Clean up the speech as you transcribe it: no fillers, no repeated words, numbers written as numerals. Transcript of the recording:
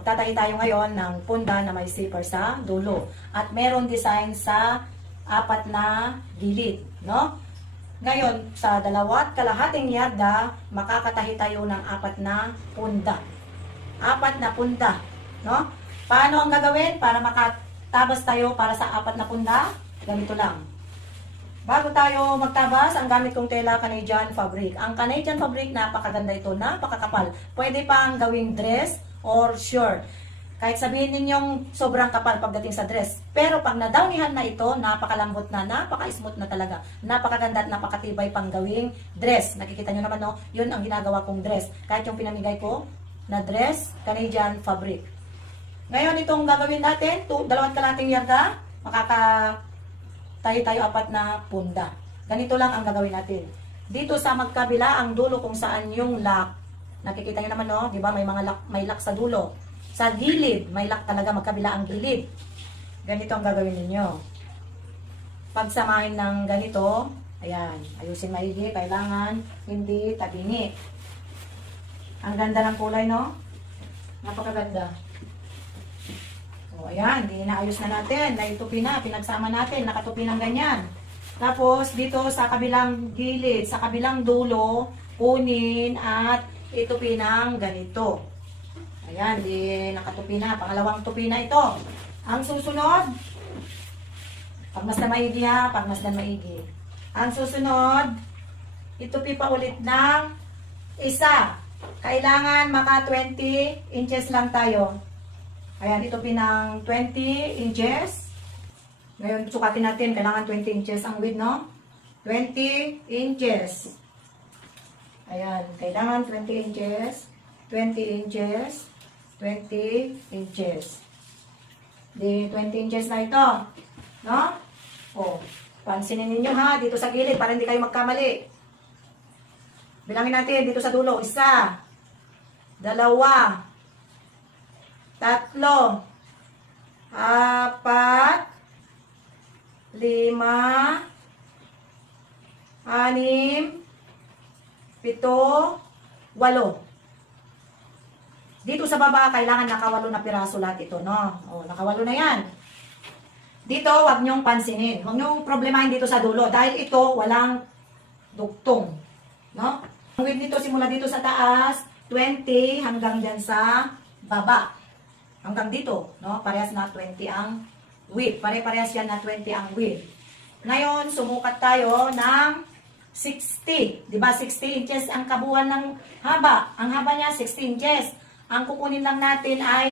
Magtatahi tayo ngayon ng punda na may zipper sa dulo. At meron design sa 4 na gilid, no? Ngayon, sa 2.5 yarda, makakatahi tayo ng 4 na punda. 4 na punda, no? Paano ang gagawin para makatabas tayo para sa 4 na punda? Ganito lang. Bago tayo magtabas, ang gamit kong tela, Canadian fabric. Ang Canadian fabric, napakaganda ito, napakakapal. Pwede pang gawing dress or shirt. Kahit sabihin ninyong sobrang kapal pagdating sa dress. Pero pag nadownihan na ito, napakalambot na, napaka-smooth na talaga. Napakaganda at napakatibay pang gawing dress. Nakikita nyo naman, no? Yun ang ginagawa kong dress. Kahit yung pinamigay ko na dress, Canadian fabric. Ngayon, itong gagawin natin, 2.5 yarda, tayo 4 na punda. Ganito lang ang gagawin natin. Dito sa magkabila, ang dulo kung saan yung lock. Nakikita nyo naman, no? Di ba? May lock sa dulo. Sa gilid, may lock talaga, magkabila ang gilid. Ganito ang gagawin ninyo. Pagsamahin ng ganito, ayan, ayusin maigi, kailangan hindi tabingi. Ang ganda ng kulay, no? Napakaganda. O, ayan, di naayos na natin. Naitupi na, pinagsama natin, nakatupi ng ganyan. Tapos, dito sa kabilang gilid, sa kabilang dulo, kunin at itupi ng ganito. Ayan, di nakatupi na. Pangalawang tupi na ito. Ang susunod, pagmasdan maigi ha, pagmasdan maigi. Ang susunod, itupi pa ulit ng isa. Kailangan maka 20 inches lang tayo. Ayan, itupi ng 20 inches. Ngayon, sukatin natin, kailangan 20 inches ang width, no? 20 inches. Ayan, kailangan 20 inches. 20 inches. 20 inches. Di 20 inches na ito. No? O, pansinin ninyo ha, dito sa gilid para hindi kayo magkamali. Bilangin natin dito sa dulo. 1, 2, 3, 4, 5, 6, 7, 8. Dito sa baba, kailangan naka-8 na piraso lahat ito, no? O, naka-8 na yan. Dito, wag nyong pansinin. Wag nyong problemahin dito sa dulo. Dahil ito, walang duktong. No? Ang width nito, simula dito sa taas, 20 hanggang dyan sa baba. Hanggang dito, no? Parehas na 20 ang width. Pare-parehas yan na 20 ang width. Ngayon, sumukat tayo ng 60. Diba? 60 inches ang kabuuan ng haba. Ang haba niya, 60 inches. Ang kukunin lang natin ay